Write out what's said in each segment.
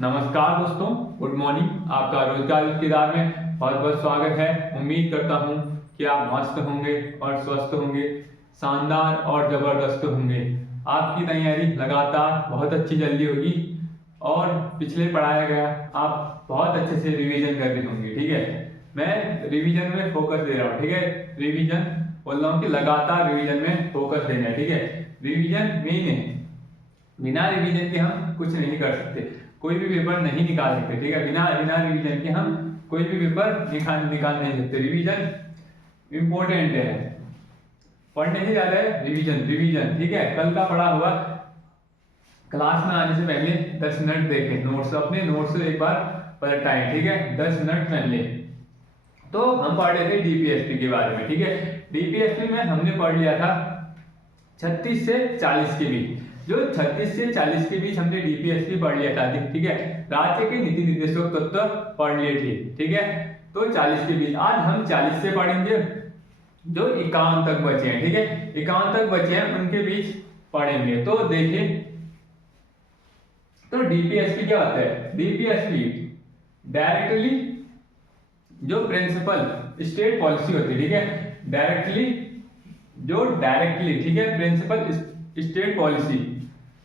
नमस्कार दोस्तों, good morning. आपका रोजगार किरदार में बहुत बहुत स्वागत है। उम्मीद करता हूँ कि आप मस्त होंगे और स्वस्थ होंगे, शानदार और जबरदस्त होंगे। आपकी तैयारी लगातार बहुत अच्छी चल रही होगी और पिछले पढ़ाया गया आप बहुत अच्छे से रिवीजन कर रहे होंगे। ठीक है, मैं रिवीजन में फोकस दे रहा हूँ। ठीक है, रिवीजन बोल रहा हूँ कि लगातार रिवीजन में फोकस देना है। ठीक है, रिवीजन मेन है, बिना रिवीजन के हम कुछ नहीं कर सकते, कोई भी पेपर नहीं निकाल सकते। ठीक है, बिना बिना रिवीजन के हम कोई भी पेपर निकाल नहीं सकते। रिवीजन इंपॉर्टेंट है, पढ़ने से ज्यादा है रिवीजन। रिवीजन ठीक है, कल का पढ़ा हुआ क्लास में आने से पहले 10 मिनट देखें, नोट्स अपने नोट्स एक बार पलटाएं। ठीक है, 10 मिनट पहले तो हम पढ़ रहे थे डीपीएसपी के बारे में। ठीक है, डीपीएसपी में हमने पढ़ लिया था 36 से 40 के बीच। जो 36 से 40 के बीच हमने डीपीएसपी पढ़ लिया था। ठीक है, राज्य के नीति निर्देशक तत्व पढ़ लिए थे। ठीक है, तो 40 के बीच आज हम 40 से पढ़ेंगे, जो 51 तक बचे हैं। ठीक है, 51 तक बचे हैं उनके बीच पढ़ेंगे। तो देखिए, तो डीपीएसपी क्या होता है? डीपीएसपी डायरेक्टली जो प्रिंसिपल स्टेट पॉलिसी होती है। ठीक है, डायरेक्टली ठीक है, प्रिंसिपल स्टेट पॉलिसी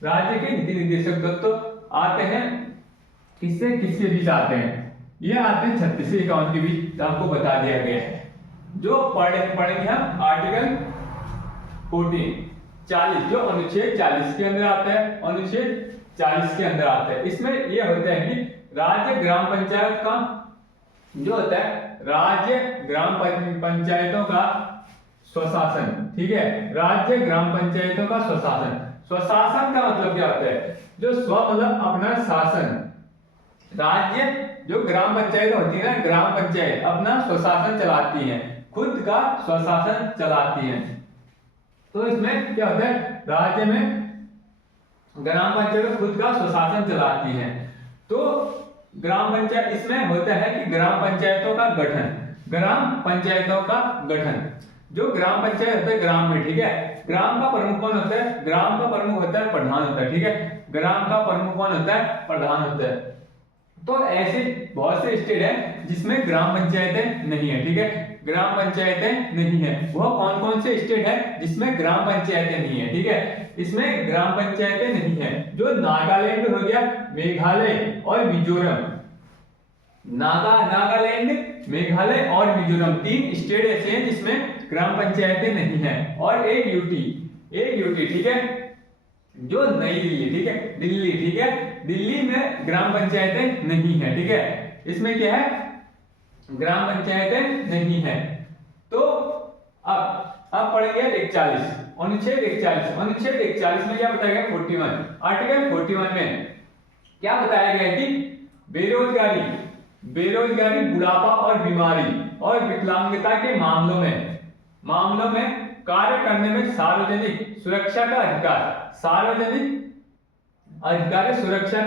राज्य के नीति निर्देशक तत्व आते हैं किससे किसके बीच आते हैं? ये आते हैं 36 से 51 के बीच, आपको बता दिया गया है। जो पढ़ेंगे हम आर्टिकल 14 40, जो अनुच्छेद 40 के अंदर आता है, अनुच्छेद 40 के अंदर आता है। इसमें यह होता है कि राज्य ग्राम पंचायत का जो होता है, राज्य ग्राम पंचायतों का स्वशासन। ठीक है, राज्य ग्राम पंचायतों का स्वशासन। स्वशासन का मतलब क्या होता है? जो स्व मतलब अपना शासन। राज्य जो ग्राम पंचायत होती है ना, ग्राम पंचायत अपना स्वशासन चलाती है, खुद का स्वशासन चलाती है। तो इसमें क्या होता है? राज्य में ग्राम पंचायत खुद का स्वशासन चलाती है। तो ग्राम पंचायत इसमें होता है कि ग्राम पंचायतों का गठन, ग्राम पंचायतों का गठन। जो ग्राम पंचायत होता है ग्राम में, ठीक है, ग्राम का प्रमुख कौन होता है? ग्राम का प्रमुख होता है प्रधान होता है। ठीक है, ग्राम का प्रमुख कौन होता है? प्रधान होता है। तो ऐसे बहुत से स्टेट है जिसमें ग्राम पंचायतें नहीं है। ठीक है, ग्राम पंचायतें नहीं है। वह कौन कौन से स्टेट है जिसमें ग्राम पंचायतें नहीं है? ठीक है, इसमें ग्राम पंचायतें नहीं है। जो नागालैंड हो गया, मेघालय और मिजोरम। नागालैंड, मेघालय और मिजोरम, 3 स्टेट ऐसे हैं जिसमें ग्राम पंचायतें नहीं है। और एक यूटी ठीक है, जो नई दिल्ली, ठीक है, दिल्ली, ठीक है, दिल्ली में ग्राम पंचायतें नहीं है। ठीक है, इसमें क्या है? ग्राम पंचायतें नहीं है। तो अब पढ़ेंगे 41 अनुच्छेद 41। अनुच्छेद 41 में क्या बताया गया? 41 आर्टिकल 41 में क्या बताया गया कि बेरोजगारी, बुढ़ापा और बीमारी और विकलांगता के मामलों में कार्य करने में सार्वजनिक सुरक्षा का अधिकार, सार्वजनिक अधिकार सुरक्षा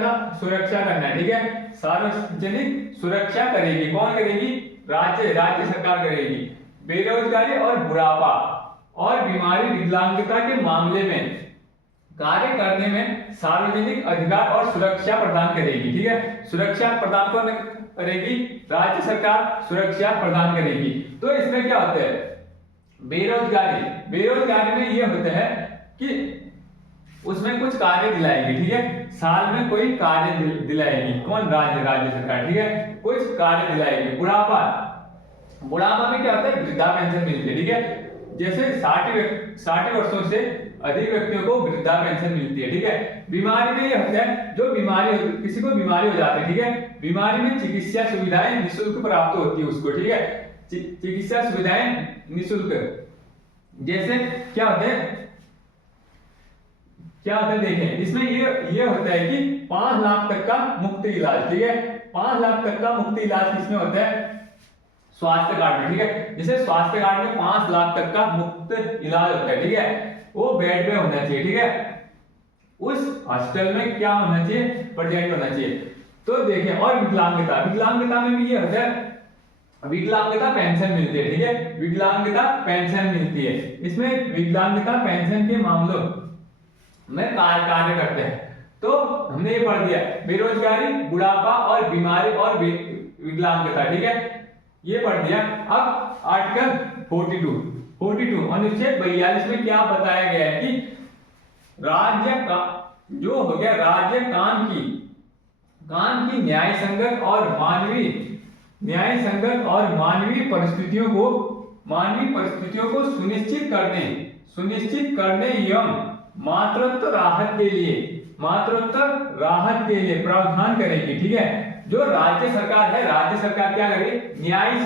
करना है। ठीक है, सार्वजनिक सुरक्षा करेगी। कौन करेगी? राज्य सरकार करेगी। बेरोजगारी और बुढ़ापा और बीमारी, विकलांगता के मामले में कार्य करने में सार्वजनिक अधिकार और सुरक्षा प्रदान करेगी। ठीक है, सुरक्षा प्रदान कौन करेगी? राज्य सरकार सुरक्षा प्रदान करेगी। तो इसमें क्या होता है? बेरोजगारी में यह होता है कि उसमें कुछ कार्य दिलाएगी। ठीक है, साल में कोई कार्य दिलाएगी। कौन? राज्य सरकार। ठीक है, कुछ कार्य दिलाएगी। बुढ़ापा में क्या होता है? वृद्धा पेंशन मिलती है। ठीक है, जैसे 60 वर्षों से अधिक व्यक्तियों को वृद्धा पेंशन मिलती है। ठीक है, बीमारी में यह होता है, जो किसी को बीमारी हो जाती है, ठीक है, बीमारी में चिकित्सा सुविधाएं निःशुल्क प्राप्त होती है उसको। ठीक है, चिकित्सा सुविधाएं निःशुल्क। जैसे क्या होते हैं देखें, इसमें ये होता है कि 5 लाख तक का मुफ्त इलाज। ठीक है, 5 लाख तक का मुफ्त इलाज किसमें होता है? स्वास्थ्य कार्ड में। ठीक है, जैसे स्वास्थ्य कार्ड में 5 लाख तक का मुफ्त इलाज होता है। ठीक है, वो बेड पे होना चाहिए। ठीक है, उस हॉस्पिटल में क्या होना चाहिए? प्रेजेंट होना चाहिए। तो देखें, और विकलांगता में भी ये होता है, विकलांगता पेंशन मिलती है। ठीक है, विकलांगता पेंशन मिलती है। इसमें विकलांगता पेंशन के मामलों में कार्य करते हैं। तो हमने ये पढ़ दिया बेरोजगारी, बुढ़ापा और बीमारी और विकलांगता, ठीक है, ये पढ़ दिया। अब आर्टिकल 42 अनुच्छेद 42 में क्या बताया गया है कि राज्य का जो हो गया राज्य कान की न्याय संगत और मानवीय परिस्थितियों को सुनिश्चित करने एवं मातृत्व राहत के लिए प्रावधान करेगी, ठीक है। जो राज्य सरकार है, राज्य सरकार क्या करेगी, न्याय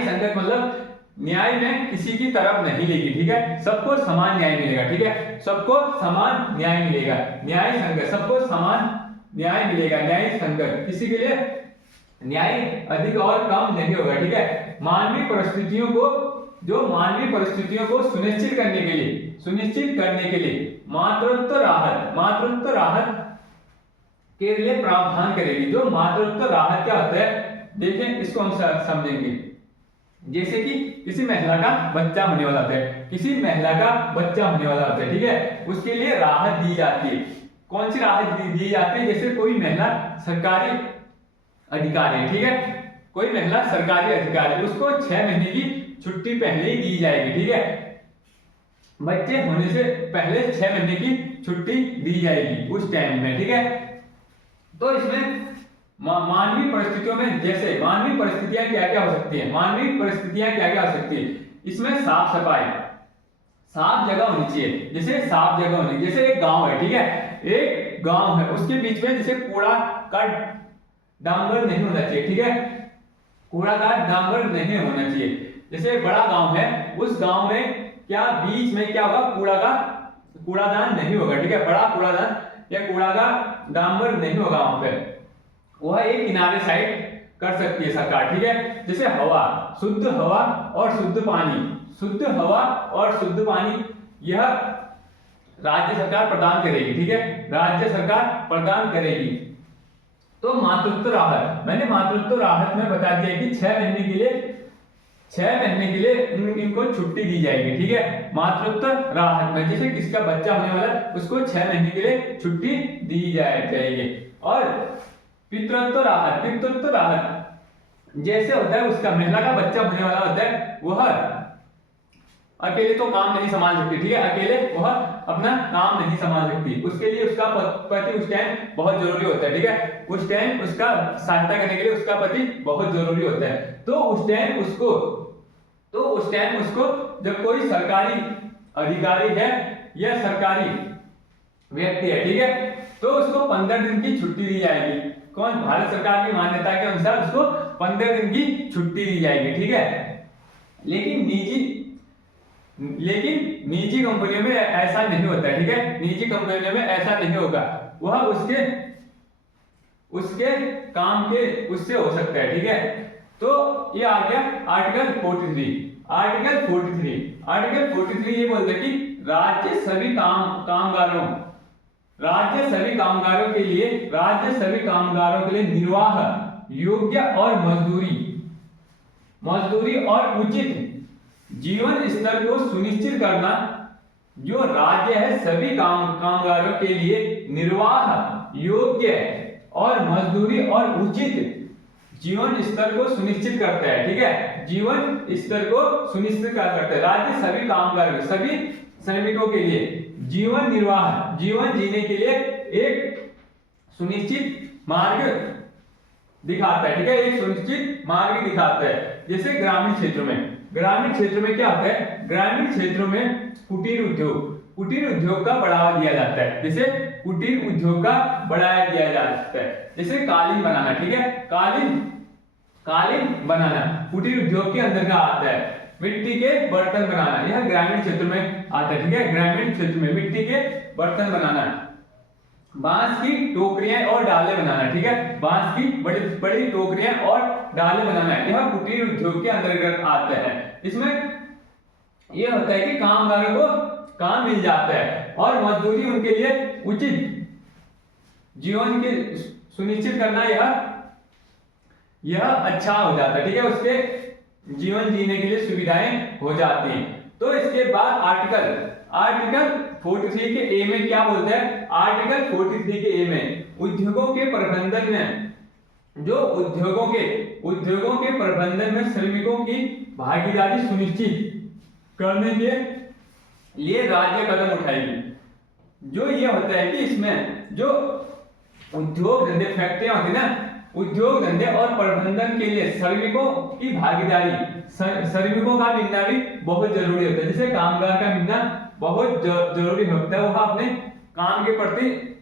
संगत मतलब न्याय में किसी की तरफ नहीं लेगी, ठीक है, सबको समान न्याय मिलेगा, ठीक है, सबको समान न्याय मिलेगा। न्याय संगत सबको समान न्याय मिलेगा, न्याय संगत किसी के लिए न्याय अधिक और कम नहीं होगा, ठीक है। मानवीय परिस्थितियों को सुनिश्चित करने के लिए मातृत्व राहत के लिए प्रावधान करेगी। जो मातृत्व राहत क्या होता है, देखें इसको हम समझेंगे। जैसे कि किसी महिला का बच्चा होने वाला होता है, ठीक है, उसके लिए राहत दी जाती है। कौन सी राहत दी जाती है, जैसे कोई महिला सरकारी अधिकारी है, ठीक है, कोई महिला सरकारी अधिकारी, उसको 6 महीने की छुट्टी पहले ही दी जाएगी, ठीक है, बच्चे होने से पहले 6 महीने की छुट्टी दी जाएगी उस टाइम में, ठीक है। तो इसमें मानवीय परिस्थितियों में, जैसे मानवीय परिस्थितियां क्या क्या हो सकती है, इसमें साफ जगह होनी चाहिए, जैसे एक गांव है, ठीक है, एक गांव है, उसके बीच में जैसे कूड़ा का डांबर नहीं होना चाहिए, ठीक है, कूड़ा का डांबर नहीं होना चाहिए। जैसे बड़ा गांव है, उस गांव में क्या बीच में क्या होगा, कूड़ादान नहीं होगा, ठीक है, बड़ा कूड़ादान या कूड़ा का डांबर नहीं होगा वहां पे, वह एक किनारे साइड कर सकती है सरकार, ठीक है। जैसे शुद्ध हवा और शुद्ध पानी यह राज्य सरकार प्रदान करेगी, ठीक है, राज्य सरकार प्रदान करेगी। तो मातृत्व राहत, मैंने मातृत्व राहत में बता दिया कि 6 महीने के लिए इनको छुट्टी दी जाएगी, ठीक है, मातृत्व राहत में। जैसे किसका बच्चा होने वाला है, उसको 6 महीने के लिए छुट्टी दी जाएगी। और पितृत्व राहत जैसे होता है, उसका महिला का बच्चा होने वाला होता है, वह अकेले तो काम नहीं संभाल सकती, ठीक है, अकेले वह अपना काम नहीं संभाल सकती, उसके लिए उसका पति उस टाइम बहुत जरूरी होता है, ठीक है, उस टाइम उसका सहायता करने के लिए उसका पति बहुत जरूरी होता है। तो उस टाइम उसको जब कोई सरकारी अधिकारी है या सरकारी व्यक्ति है, ठीक है, तो उसको 15 दिन की छुट्टी दी जाएगी। कौन, भारत सरकार की मान्यता के अनुसार उसको 15 दिन की छुट्टी दी जाएगी, ठीक है। लेकिन निजी कंपनियों में ऐसा नहीं होता है, ठीक है, निजी कंपनियों में ऐसा नहीं होगा, वह उसके काम के उससे हो सकता है, ठीक है। तो ये आ गया आर्टिकल 43 ये बोलता है कि राज्य सभी कामगारों के लिए निर्वाह योग्य और मजदूरी और उचित जीवन स्तर को सुनिश्चित करना। जो राज्य है सभी कामगारों के लिए निर्वाह योग्य और मजदूरी और उचित जीवन स्तर को सुनिश्चित करता है, ठीक है, जीवन स्तर को सुनिश्चित करता है। राज्य सभी कामगारों, सभी श्रमिकों के लिए जीवन जीने के लिए एक सुनिश्चित मार्ग दिखाता है, ठीक है, एक सुनिश्चित मार्ग दिखाता है। जैसे ग्रामीण क्षेत्र में क्या होता है, ग्रामीण क्षेत्रों में कुटीर उद्योग का बढ़ावा दिया जाता है, जैसे कुटीर उद्योग का बढ़ावा दिया जाता है। जैसे कालीन बनाना, ठीक है, कालीन बनाना कुटीर उद्योग के अंदर का आता है। मिट्टी के बर्तन बनाना, यह ग्रामीण क्षेत्र में आता है, ठीक है, ग्रामीण क्षेत्र में मिट्टी के बर्तन बनाना। बांस की टोकरियां और डाले बनाना, ठीक है, बांस की बड़ी बड़ी टोकरियां और डाले बनाना, यह कुटीर उद्योग के अंतर्गत आता है। इसमें यह होता है कि कामगारों को काम मिल जाता है और मजदूरी उनके लिए उचित जीवन के सुनिश्चित करना यह अच्छा हो जाता है, ठीक है, उसके जीवन जीने के लिए सुविधाएं हो जाती हैं। तो इसके बाद आर्टिकल 43 के ए में क्या बोलता है? आर्टिकल 43 के ए में उद्योगों के प्रबंधन में उद्योगों के प्रबंधन में श्रमिकों की भागीदारी सुनिश्चित करने के लिए राज्य कदम उठाएगी। जो ये होता है कि इसमें जो उद्योग धंधे फैक्ट्रियां होती है ना, उद्योग धंधे और प्रबंधन के लिए श्रमिकों की भागीदारी, श्रमिकों का मिलना भी बहुत जरूरी होता है। जैसे कामगार का मिलना बहुत जरूरी होता है, वह अपने काम के प्रति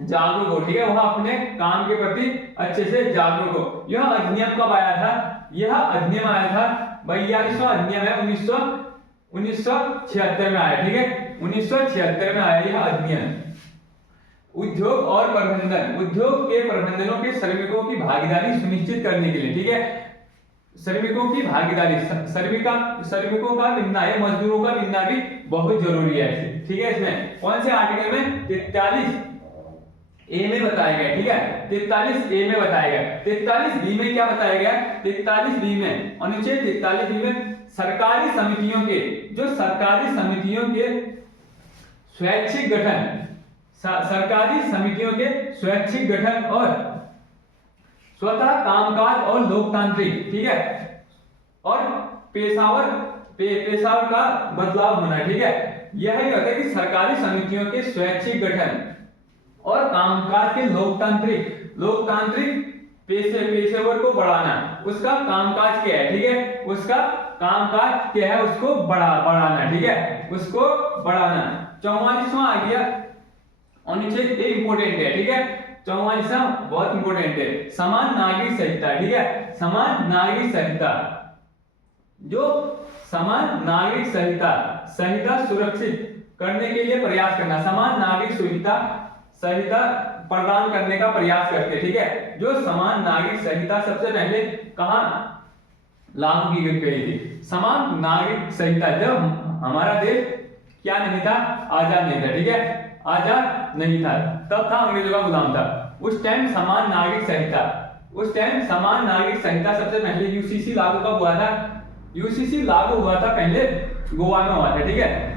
जागरूक हो, ठीक है, वह अपने काम के प्रति अच्छे से जागरूक हो। यह अधिनियम कब आया था? यह अधिनियम आया था 42वां अधिनियम है, 1976 में आया, ठीक है, 1976 में आया यह अधिनियम। उद्योग और प्रबंधन, उद्योग के प्रबंधनों के श्रमिकों की भागीदारी सुनिश्चित करने के लिए, ठीक है, श्रमिकों की भागीदारी, श्रमिकों का मिलना है, मजदूरों का मिलना भी बहुत जरूरी है, ठीक है। इसमें कौन से आर्टिकल में? 43 ए में बताया गया, ठीक है, 43 ए में बताया गया। 43 बी में क्या बताया गया? 43 बी में, अनुच्छेद 43 बी में सरकारी समितियों के स्वैच्छिक गठन, सरकारी समितियों के स्वैच्छिक गठन और स्वतः कामकाज और लोकतांत्रिक, ठीक है, और पेशावर का बदलाव होना, ठीक है। यही होता है कि सरकारी समितियों के स्वैच्छिक गठन और कामकाज के लोकतांत्रिक पेशेवर को बढ़ाना, उसका कामकाज क्या है, ठीक है, उसका कामकाज क्या है, उसको बढ़ाना, ठीक है, उसको बढ़ाना। 44वां आ गया अनुच्छेद, ये इंपॉर्टेंट है, ठीक है, 44वां बहुत इंपॉर्टेंट है, समान नागरिक संहिता, ठीक है, समान नागरिक संहिता, जो समान नागरिक संहिता सुरक्षित करने के लिए प्रयास करना, समान नागरिक संहिता प्रदान करने का प्रयास करके, ठीक है। जो समान नागरिक संहिता सबसे पहले कहां लागू की गई थी? समान नागरिक संहिता जब हमारा देश क्या नहीं था? आजाद नहीं था, ठीक है, आजाद नहीं था, तब था अंग्रेजों का गुलाम था। उस टाइम समान नागरिक संहिता सबसे पहले यूसीसी लागू कब हुआ था? यूसीसी लागू हुआ था पहले गोवा में हुआ था, ठीक है,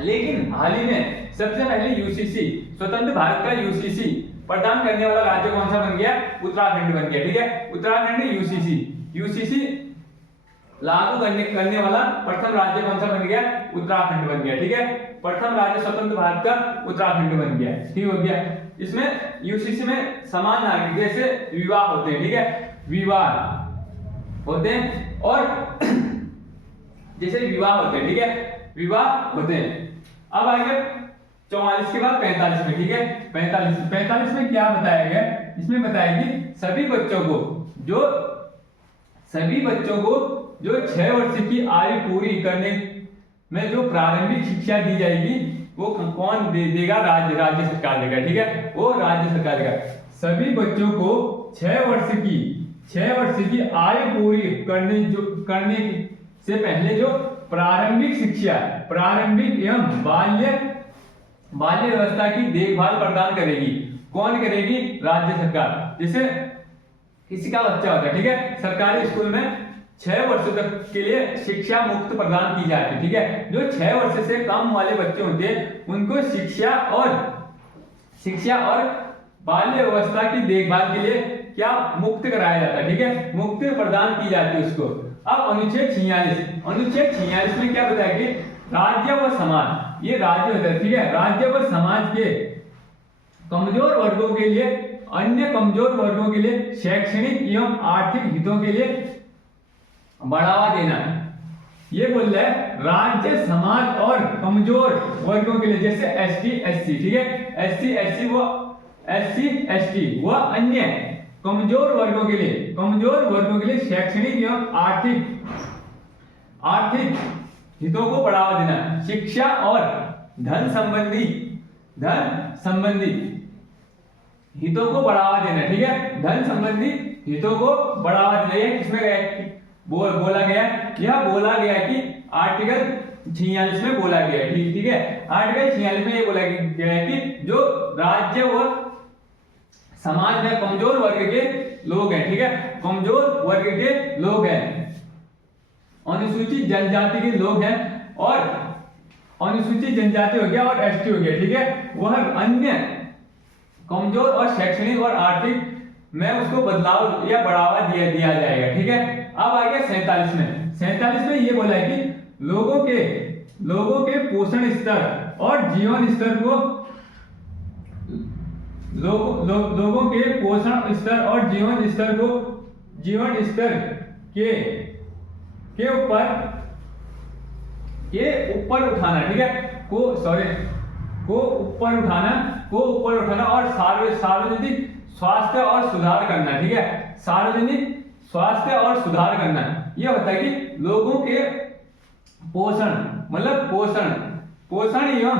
लेकिन हाल ही में सबसे पहले यूसीसी, स्वतंत्र भारत का यूसीसी प्रदान करने वाला राज्य कौन सा बन गया? उत्तराखंड बन गया, ठीक है, उत्तराखंड यूसीसी लागू करने वाला प्रथम राज्य कौन सा बन गया? उत्तराखंड बन गया, ठीक है, प्रथम राज्य स्वतंत्र भारत का उत्तराखंड बन गया, ठीक हो गया। इसमें यूसीसी में समान नागरिक, जैसे विवाह होते हैं, ठीक है, विवाह होते हैं, और जैसे विवाह होते हैं, ठीक है, विवाह होते हैं। अब आएंगे 44 के बाद 45 में, ठीक है, 45 में क्या बताया गया? इसमें बताया कि सभी बच्चों को जो 6 वर्ष की आयु पूरी करने में जो प्रारंभिक शिक्षा दी जाएगी, वो कौन देगा? राज्य सरकार देगा, ठीक है, वो राज्य सरकार देगा। सभी बच्चों को 6 वर्ष की आयु पूरी करने से पहले जो प्रारंभिक एवं बाल्य व्यवस्था की देखभाल प्रदान करेगी, कौन करेगी? राज्य सरकार। जैसे किसी का बच्चा होता है, ठीक है, सरकारी स्कूल में 6 वर्ष तक के लिए शिक्षा मुफ्त प्रदान की जाती है, ठीक है। जो 6 वर्ष से कम वाले बच्चे होते हैं उनको शिक्षा और बाल्य व्यवस्था की देखभाल के लिए क्या मुफ्त कराया जाता है, ठीक है, मुफ्त प्रदान की जाती है उसको। अब अनुच्छेद 46 में क्या बताया कि राज्य व समाज, ये राज्य होता है, ठीक है, राज्य व समाज के कमजोर वर्गों के लिए, अन्य कमजोर वर्गों के लिए शैक्षणिक एवं आर्थिक हितों के लिए बढ़ावा देना। ये बोल रहा है राज्य, समाज और कमजोर वर्गों के लिए, जैसे एसटी एससी, ठीक है, एससी एसटी व अन्य कमजोर वर्गों के लिए शैक्षणिक एवं आर्थिक हितों को बढ़ावा देना। शिक्षा और धन संबंधी हितों को बढ़ावा देना, ठीक है, धन संबंधी हितों को बढ़ावा देना। ये किसमें बोला गया कि आर्टिकल 46 में बोला गया है, ठीक है, आर्टिकल 46 में ये बोला गया है कि जो राज्य व समाज में कमजोर वर्ग के लोग हैं, ठीक है, कमजोर वर्ग के लोग हैं, अनुसूचित जनजाति के लोग हैं, अनुसूचित जनजाति हो गया और एसटी हो गया, ठीक है, वह अन्य कमजोर और शैक्षणिक और आर्थिक में उसको बदलाव या बढ़ावा दिया जाएगा, ठीक है। अब आ गया 47 में। 47 में ये बोला है कि लोगों के पोषण स्तर और जीवन स्तर को लोगों के पोषण स्तर और जीवन स्तर के ऊपर उठाना, ठीक है, को ऊपर उठाना और सार्वजनिक स्वास्थ्य और सुधार करना, ठीक है, सार्वजनिक स्वास्थ्य और सुधार करना। यह होता है कि लोगों के पोषण एवं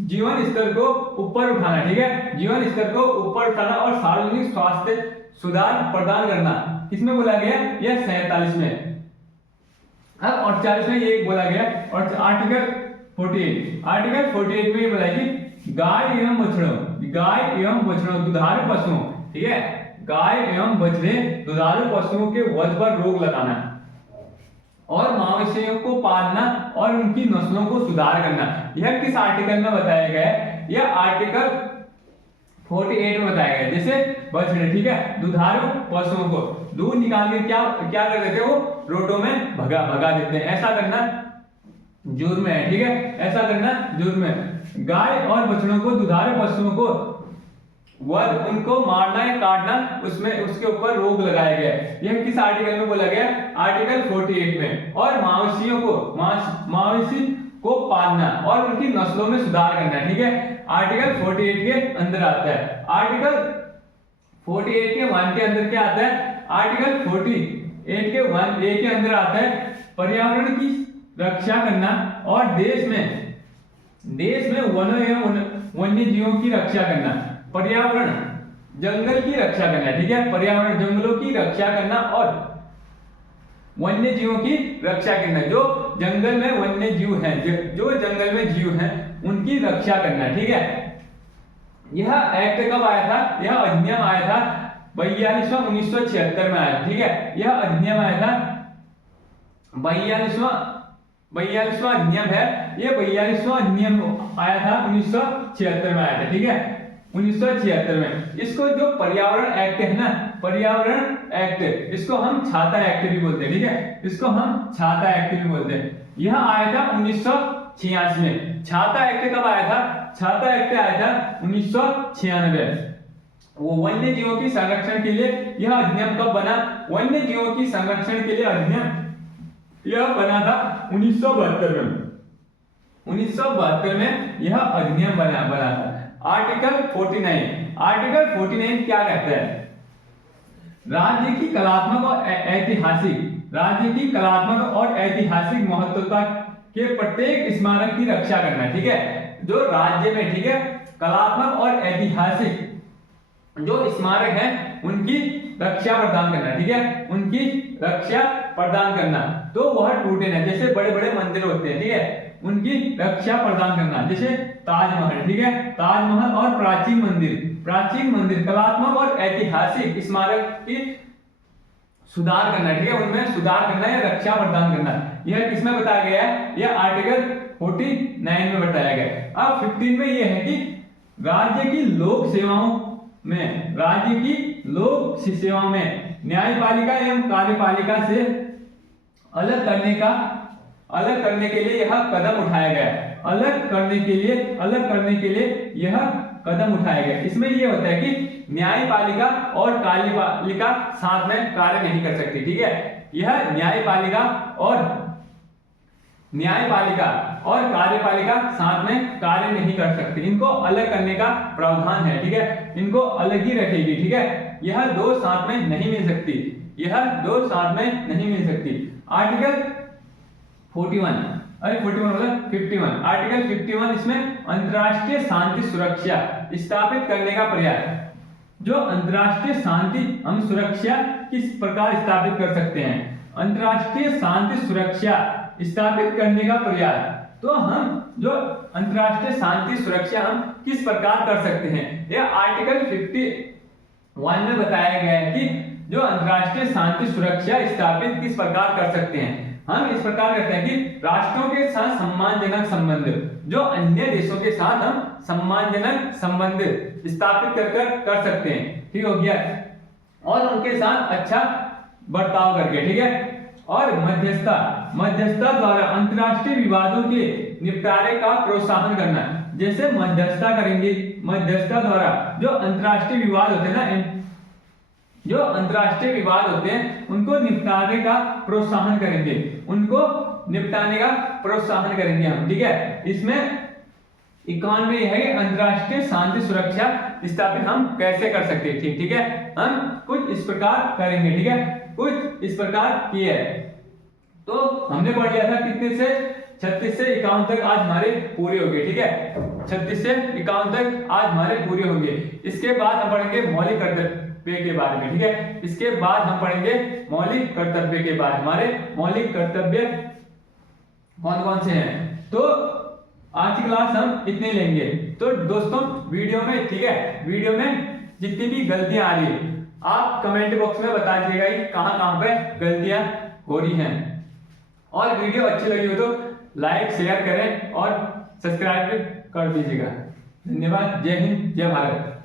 जीवन स्तर को ऊपर उठाना, ठीक है, जीवन स्तर को ऊपर उठाना और सार्वजनिक स्वास्थ्य सुधार प्रदान करना, किसमें बोला गया, यह 47 में। अब 48 में ये बोला गया, और आर्टिकल 48 में ये बोला कि गाय एवं बछड़ों दुधारू पशुओं, ठीक है, गाय एवं बछड़े दुधारू पशुओं के वध पर रोक लगाना और मवेशियों को पालना और उनकी नस्लों को सुधार करना। यह किस आर्टिकल में बताया गया है, यह आर्टिकल 48 में बताया गया है। जैसे बछड़े, ठीक है, दुधारू पशुओं को दूध निकाल के क्या कर देते हैं, वो रोडों में भगा देते हैं, ऐसा करना जुर्म है, ठीक है, ऐसा करना जुर्म है। गाय और बछड़ों को दुधारू पशुओं को उनको मारना या काटना, उसके ऊपर रोक लगाया गया है। यह किस आर्टिकल में बोला गया, आर्टिकल 48 में। और मवेशी को पालना और उनकी नस्लों में सुधार करना, ठीक है, आर्टिकल 48 के अंदर आता है। आर्टिकल 48 के 1 के अंदर क्या आता है, आर्टिकल 48 के 1A के अंदर आता है पर्यावरण की रक्षा करना और देश में वनों एवं वन्य जीवों की रक्षा करना, पर्यावरण जंगल की रक्षा करना, ठीक है, पर्यावरण जंगलों की रक्षा करना और वन्य जीवों की रक्षा करना। जो जंगल में वन्य जीव हैं, जो जंगल में जीव हैं, उनकी रक्षा करना, ठीक है। यह एक्ट कब आया था, यह अधिनियम आया था 42वां 1976 में आया, ठीक है, यह अधिनियम आया था 42वां अधिनियम है, ये 42वां अधिनियम आया था 1976 में आया था, ठीक है, 1976 में। इसको जो पर्यावरण एक्ट है ना, पर्यावरण एक्ट, इसको हम छाता एक्ट भी बोलते हैं, ठीक है, इसको हम छाता एक्ट भी बोलते हैं। यह आया था 1986 में। छाता एक्ट कब आया था, छाता एक्ट आया था 1996। वो वन्य जीवों की संरक्षण के लिए यह अधिनियम कब बना, वन्य जीवों की संरक्षण के लिए अधिनियम यह बना था 1972 में। 1972 में यह अधिनियम बना था। आर्टिकल 49 क्या कहता है, राज्य की कलात्मक और ऐतिहासिक महत्वता के प्रत्येक स्मारक की रक्षा करना, ठीक है, जो राज्य में, ठीक है, कलात्मक और ऐतिहासिक जो स्मारक हैं उनकी रक्षा प्रदान करना, ठीक है, उनकी रक्षा प्रदान करना, तो वह टूटे ना। जैसे बड़े बड़े मंदिर होते हैं, ठीक है, उनकी रक्षा प्रदान करना, जैसे ताजमहल, ठीक है, ताजमहल और प्राचीन मंदिर कलात्मक और ऐतिहासिक स्मारक की सुधार करना, ठीक है, उनमें सुधार करना या रक्षा प्रदान करना। यह किसमें बताया गया है, यह आर्टिकल 49 में बताया गया है। अब 15 में यह है कि राज्य की लोक सेवाओं में न्यायपालिका एवं कार्यपालिका से अलग करने के लिए यह कदम उठाया गया है। अलग करने के लिए यह कदम उठाया गया। इसमें यह होता है कि न्यायपालिका और कार्यपालिका साथ में कार्य नहीं कर सकती, ठीक है, यह न्यायपालिका और कार्यपालिका साथ में कार्य नहीं कर सकती, इनको अलग करने का प्रावधान है, ठीक है, इनको अलग ही रखेगी, ठीक है, यह दो साथ में नहीं मिल सकती, आर्टिकल 51 आर्टिकल 51 इसमें अंतरराष्ट्रीय शांति सुरक्षा स्थापित करने का प्रयास। जो अंतरराष्ट्रीय शांति हम सुरक्षा किस प्रकार स्थापित कर सकते हैं, अंतरराष्ट्रीय शांति सुरक्षा स्थापित करने का प्रयास। तो हम जो अंतरराष्ट्रीय शांति सुरक्षा हम किस प्रकार कर सकते हैं, यह आर्टिकल 51 में बताया गया है कि जो अंतरराष्ट्रीय शांति सुरक्षा स्थापित किस प्रकार कर सकते हैं। हम इस प्रकार करते हैं कि राष्ट्रों के साथ सम्मानजनक संबंध, जो अन्य देशों के साथ हम सम्मानजनक संबंध स्थापित कर सकते हैं, ठीक हो गया, और उनके साथ अच्छा बर्ताव करके, ठीक है। और मध्यस्थता द्वारा अंतरराष्ट्रीय विवादों के निपटारे का प्रोत्साहन करना, जैसे मध्यस्थता करेंगे, मध्यस्थता द्वारा जो अंतरराष्ट्रीय विवाद होते हैं ना, जो अंतरराष्ट्रीय विवाद होते हैं उनको निपटाने का प्रोत्साहन करेंगे, उनको निपटाने का प्रोत्साहन करेंगे हम, ठीक है। इसमें 91 है अंतरराष्ट्रीय शांति सुरक्षा स्थापित हम कैसे कर सकते हैं, ठीक है। हम कुछ इस प्रकार करेंगे, ठीक है, कुछ इस प्रकार किए। तो हमने पढ़ लिया था कितने से 36 से 51 तक आज हमारे पूरे हो गए, ठीक है। 36 से 51 तक आज हमारे पूरे होंगे। इसके बाद हम पढ़ेंगे मौलिक कर्तव्य के बारे में, ठीक है। इसके बाद हम पढ़ेंगे मौलिक कर्तव्य के बारे में। हमारे मौलिक कर्तव्य कौन कौन से हैं, तो आज की क्लास हम इतने लेंगे। तो दोस्तों वीडियो में, ठीक है, वीडियो में जितनी भी गलतियां आ रही है आप कमेंट बॉक्स में बता दीजिएगा कि कहां पे गलतियां हो रही हैं। और वीडियो अच्छी लगी हो तो लाइक शेयर करें और सब्सक्राइब कर दीजिएगा। धन्यवाद। जय हिंद, जय भारत।